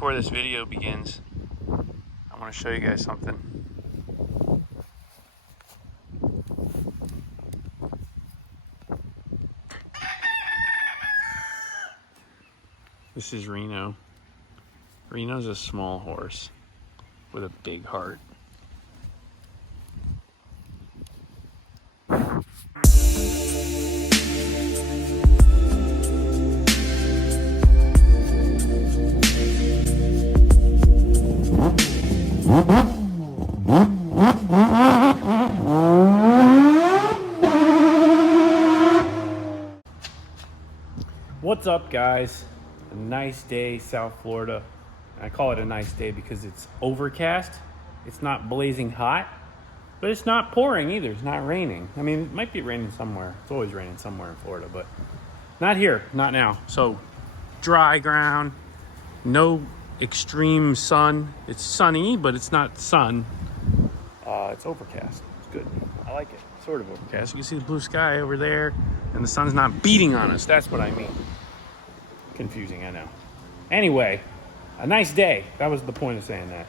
before this video begins, I want to show you guys something. This is Reno. Reno's a small horse with a big heart. What's up, guys? A nice day, South Florida. I call it a nice day because it's overcast. It's not blazing hot, but it's not pouring either. It's not raining. I mean, it might be raining somewhere. It's always raining somewhere in Florida, but not here, not now. So dry ground, no extreme sun. It's sunny, but it's not sun. It's overcast. It's good. I like it. Sort of overcast. You can see the blue sky over there, and the sun's not beating on us. That's what I mean. Confusing, I know. Anyway, a nice day. That was the point of saying that.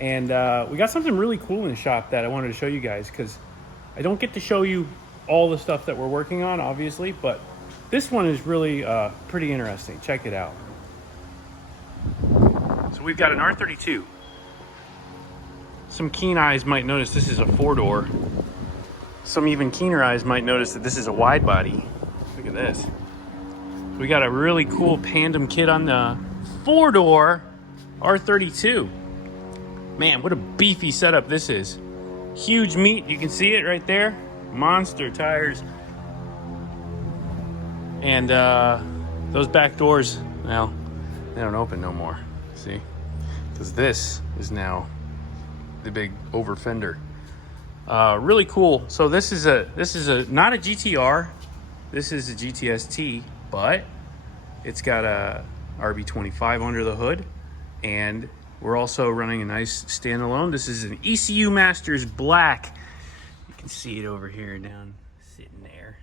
And we got something really cool in the shop that I wanted to show you guys, because I don't get to show you all the stuff that we're working on, obviously, but this one is really pretty interesting. Check it out. So we've got an R32. Some keen eyes might notice this is a 4-door. Some even keener eyes might notice that this is a wide body. Look at this. We got a really cool PANDEM kit on the 4-door R32. Man, what a beefy setup this is. Huge meat, you can see it right there. Monster tires. And those back doors, well, they don't open no more. See? Because this is now the big over fender. Really cool. So this is not a GTR. This is a GTST, but it's got a RB25 under the hood, and we're also running a nice standalone. This is an ECU Masters Black. You can see it over here down sitting there.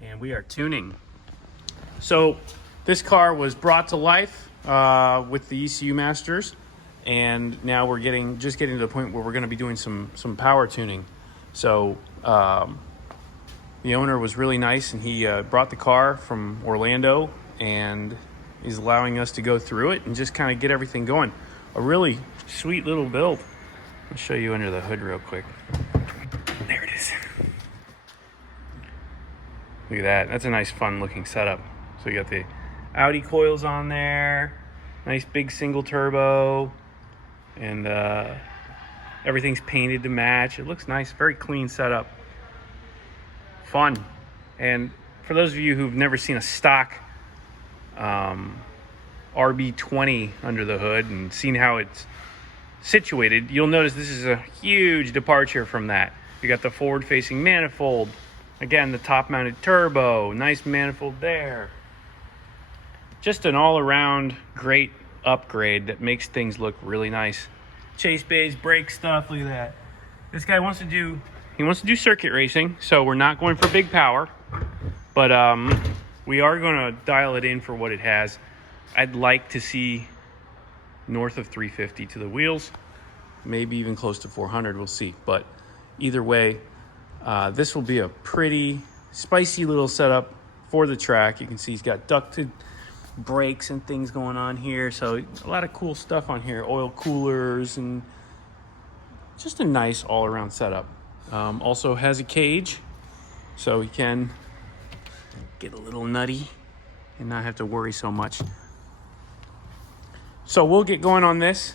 And we are tuning. So this car was brought to life with the ECU Masters, and now we're just getting to the point where we're going to be doing some power tuning. So the owner was really nice, and he brought the car from Orlando, and he's allowing us to go through it and just kind of get everything going. A really sweet little build. I'll show you under the hood real quick. There it is. Look at that. That's a nice, fun looking setup. So you got the Audi coils on there, nice big single turbo, and everything's painted to match. It looks nice, very clean setup. Fun. And for those of you who've never seen a stock RB20 under the hood and seen how it's situated, you'll notice this is a huge departure from that. You got the forward facing manifold, again the top mounted turbo, nice manifold there. Just an all around great upgrade that makes things look really nice. Chase bays, brake stuff, look at that. This guy wants to do circuit racing, so we're not going for big power, but we are going to dial it in for what it has. I'd like to see north of 350 to the wheels, maybe even close to 400, we'll see. But either way, this will be a pretty spicy little setup for the track. You can see he's got ducted brakes and things going on here, so a lot of cool stuff on here, oil coolers, and just a nice all-around setup. Also has a cage, so he can get a little nutty and not have to worry so much. So we'll get going on this.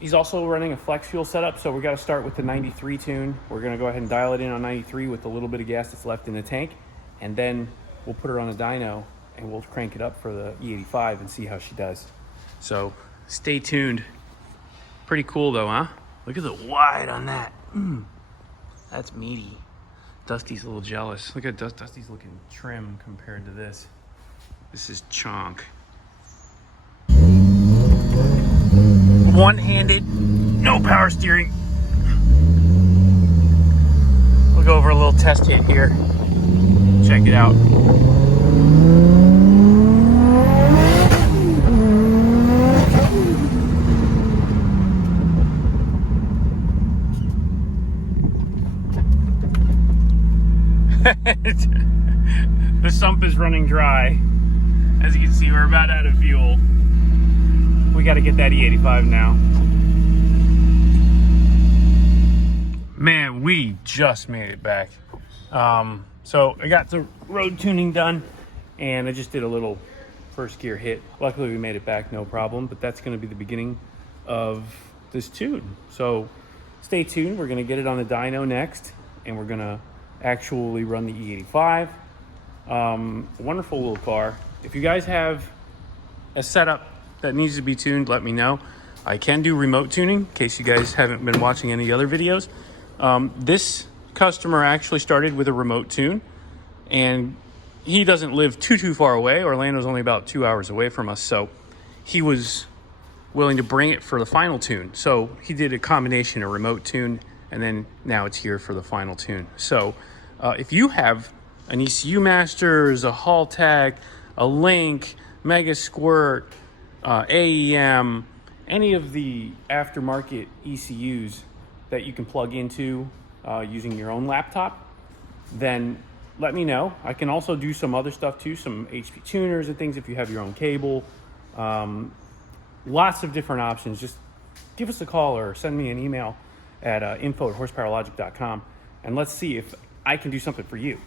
He's also running a flex fuel setup, so we got to start with the 93 tune. We're going to go ahead and dial it in on 93 with a little bit of gas that's left in the tank, and then we'll put her on a dyno and we'll crank it up for the E85 and see how she does. So stay tuned. Pretty cool though, huh? Look at the wide on that. That's meaty. Dusty's a little jealous. Look at Dusty's looking trim compared to this. This is chonk. One-handed, no power steering. We'll go over a little test hit here. Check it out. dry. As you can see, we're about out of fuel. We got to get that E85 now. Man, we just made it back. So I got the road tuning done, and I just did a little first gear hit. Luckily we made it back, no problem, but that's going to be the beginning of this tune. So stay tuned. We're going to get it on the dyno next, and we're going to actually run the E85. Wonderful little car. If you guys have a setup that needs to be tuned, let me know. I can do remote tuning in case you guys haven't been watching any other videos. This customer actually started with a remote tune, and he doesn't live too far away. Orlando's only about 2 hours away from us, so he was willing to bring it for the final tune. So he did a combination of remote tune, and then now it's here for the final tune. So if you have an ECU Masters, a Haltech, a Link, Mega Squirt, AEM, any of the aftermarket ECUs that you can plug into using your own laptop, then let me know. I can also do some other stuff too, some HP tuners and things if you have your own cable. Lots of different options. Just give us a call or send me an email at info@horsepowerlogic.com, and let's see if I can do something for you.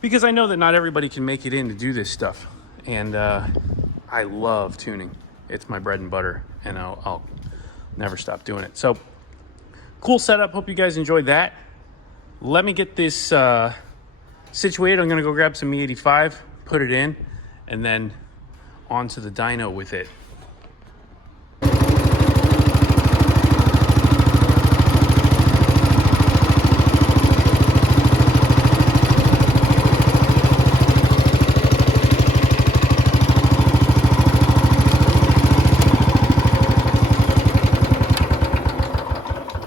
Because I know that not everybody can make it in to do this stuff, and I love tuning. It's my bread and butter, and I'll never stop doing it. So cool setup. Hope you guys enjoyed that. Let me get this situated. I'm gonna go grab some E85, put it in, and then onto the dyno with it.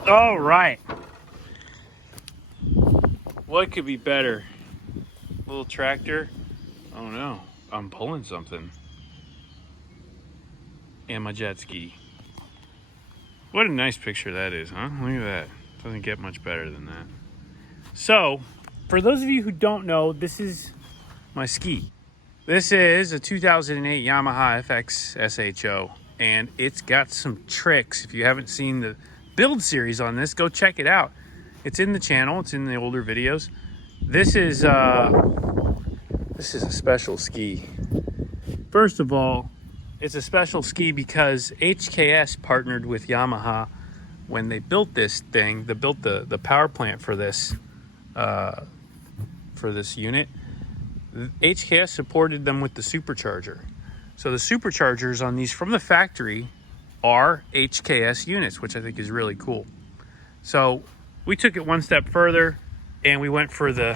All right. What could be better? Little tractor. Oh no, I'm pulling something. And my jet ski. What a nice picture that is, huh? Look at that. Doesn't get much better than that. So, for those of you who don't know, this is my ski. This is a 2008 Yamaha FX SHO, and it's got some tricks. If you haven't seen the build series on this, go check it out. It's in the channel. It's in the older videos. This is a special ski. First of all, it's a special ski because HKS partnered with Yamaha when they built this thing. They built the power plant for this unit. HKS supported them with the supercharger. So the superchargers on these from the factory are HKS units, which I think is really cool. So we took it one step further and we went for the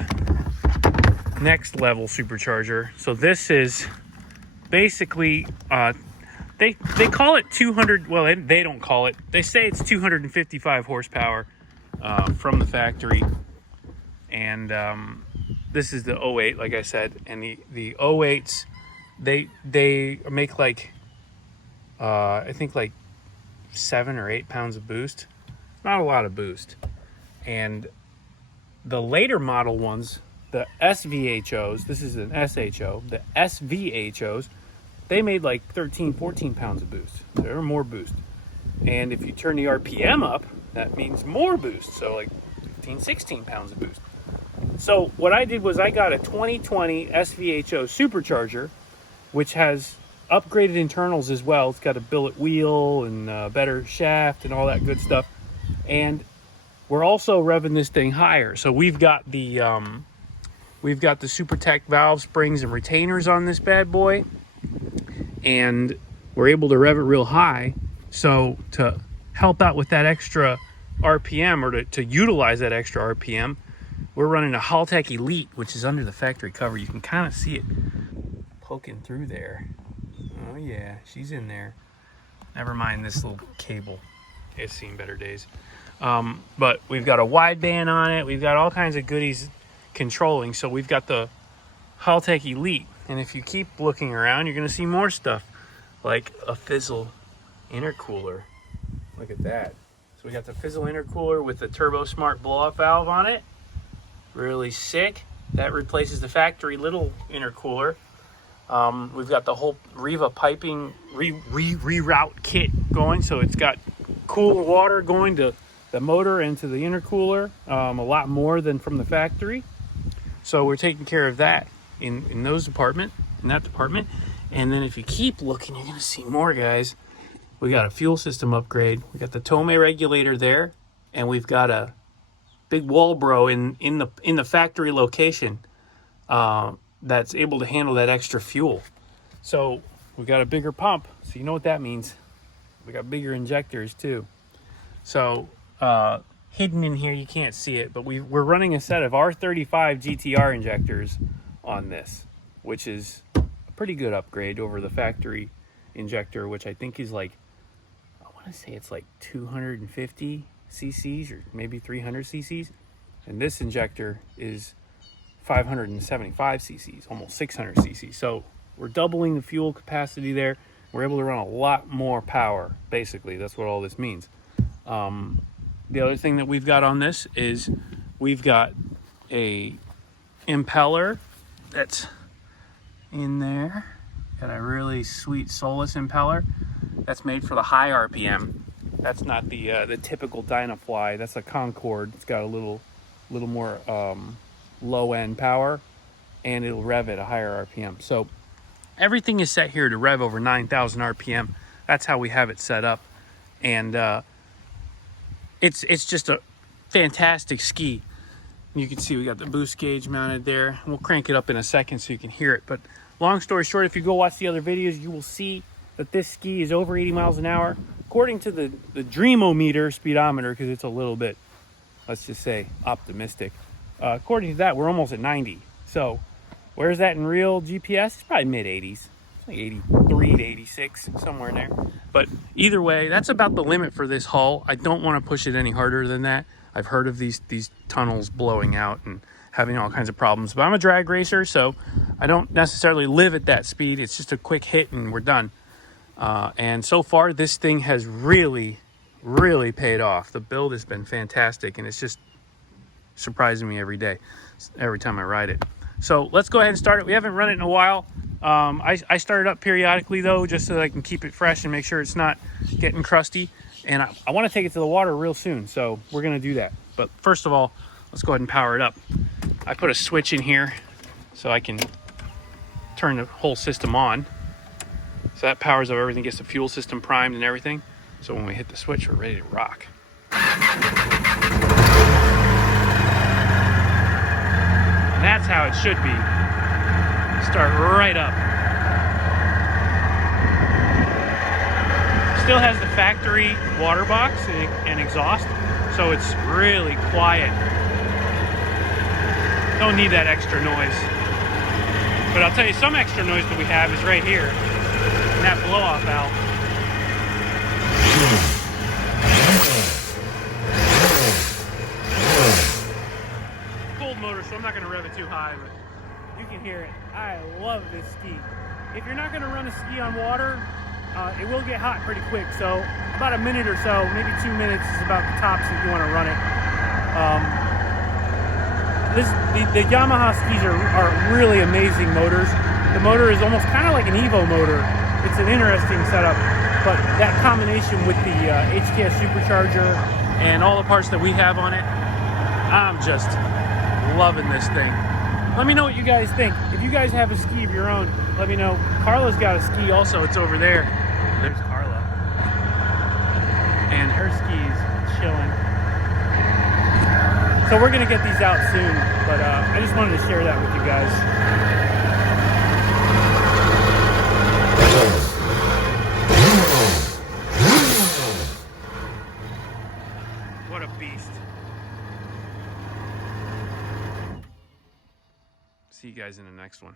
next level supercharger. So this is basically, they call it 200, well, they don't call it, they say it's 255 horsepower from the factory. And this is the 08, like I said, and the 08s, they make like, I think like 7 or 8 pounds of boost. Not a lot of boost. And the later model ones, the SVHOs, this is an SHO, the SVHOs, they made like 13, 14 pounds of boost. They're more boost. And if you turn the RPM up, that means more boost. So like 15, 16 pounds of boost. So what I did was I got a 2020 SVHO supercharger, which has upgraded internals as well. It's got a billet wheel and better shaft and all that good stuff. And we're also revving this thing higher. So we've got the SuperTech valve springs and retainers on this bad boy, and we're able to rev it real high. So to help out with that extra RPM, or to utilize that extra RPM, we're running a Haltech Elite, which is under the factory cover. You can kind of see it poking through there. Oh yeah, she's in there. Never mind this little cable. It's seen better days. But we've got a wideband on it. We've got all kinds of goodies controlling. So we've got the Haltech Elite. And if you keep looking around, you're going to see more stuff like a Fizzle intercooler. Look at that. So we got the Fizzle intercooler with the Turbo Smart blow-off valve on it. Really sick. That replaces the factory little intercooler. We've got the whole Riva piping reroute kit going, so it's got cool water going to the motor and to the intercooler, a lot more than from the factory. So we're taking care of that in that department. And then if you keep looking, you're gonna see more, guys. We got a fuel system upgrade. We got the Tomei regulator there, and we've got a big Walbro in the factory location that's able to handle that extra fuel. So we got a bigger pump, so you know what that means. We got bigger injectors too. So hidden in here, you can't see it, but we're running a set of R35 GTR injectors on this, which is a pretty good upgrade over the factory injector, which I think is like, I want to say it's like 250 cc's or maybe 300 cc's, and this injector is 575 cc's, almost 600 cc's. So we're doubling the fuel capacity there. We're able to run a lot more power. Basically, that's what all this means. The other thing that we've got on this is we've got a impeller that's in there. Got a really sweet Solus impeller that's made for the high RPM. That's not the typical Dynafly. That's a Concorde. It's got a little more low end power, and it'll rev at a higher RPM. So everything is set here to rev over 9,000 RPM. That's how we have it set up, and it's just a fantastic ski. You can see we got the boost gauge mounted there. We'll crank it up in a second so you can hear it. But long story short, if you go watch the other videos, you will see that this ski is over 80 miles an hour. According to the Dreamometer speedometer, because it's a little bit, let's just say, optimistic. According to that, we're almost at 90. So where's that in real GPS? It's probably mid-80s. It's like 83 to 86, somewhere in there. But either way, that's about the limit for this hull. I don't want to push it any harder than that. I've heard of these tunnels blowing out and having all kinds of problems. But I'm a drag racer, so I don't necessarily live at that speed. It's just a quick hit and we're done. And so far, this thing has really, really paid off. The build has been fantastic, and it's just surprising me every day, every time I ride it. So let's go ahead and start it. We haven't run it in a while. I start it up periodically, though, just so that I can keep it fresh and make sure it's not getting crusty. And I want to take it to the water real soon, so we're going to do that. But first of all, let's go ahead and power it up. I put a switch in here so I can turn the whole system on. So that powers up everything, gets the fuel system primed and everything. So when we hit the switch, we're ready to rock. And that's how it should be. Start right up. Still has the factory water box and exhaust, so it's really quiet. Don't need that extra noise. But I'll tell you, some extra noise that we have is right here, and that blow-off valve. Cold motor, so I'm not going to rev it too high, but you can hear it. I love this ski. If you're not going to run a ski on water, it will get hot pretty quick, so about a minute or so, maybe 2 minutes is about the tops if you want to run it. The Yamaha skis are really amazing motors. The motor is almost kind of like an Evo motor. It's an interesting setup, but that combination with the HKS supercharger and all the parts that we have on it, I'm just loving this thing. Let me know what you guys think. If you guys have a ski of your own, let me know. Carla's got a ski also. It's over there. There's Carla. And her ski's chilling. So we're going to get these out soon, but I just wanted to share that with you guys. What a beast. See you guys in the next one.